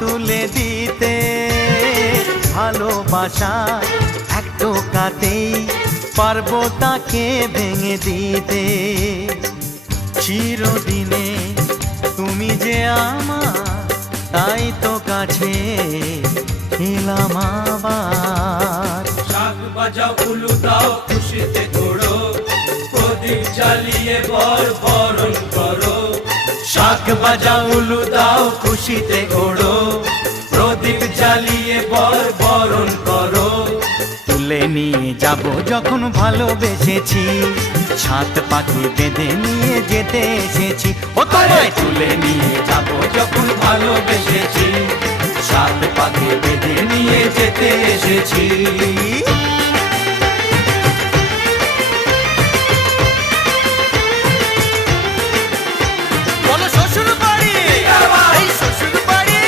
তুলে দিতে, ভালোবাসা এক টোকাতেই পারবো তাকে ভেঙে দিতে। চিরদিনে তুমি যে আমার, তাই তো কাছে এলাম আবার। শাক বাজাও উলু দাও খুশিতে ঘোড়ো, প্রদীপ জ্বালিয়ে বরণ করো। শাক বাজাও উলু দাও খুশিতে ওড়ো, প্রদীপ জ্বালিয়ে বরণ করো। তুলে নিয়ে যাব যখন ভালোবেসেছি, ছাত পাখি বেঁধে নিয়ে যেতে এসেছি। ও তোমায় তুলে নিয়ে যাব যখন ভালোবেসেছি, সাত পাখি বেঁধে নিয়ে যেতে এসেছি।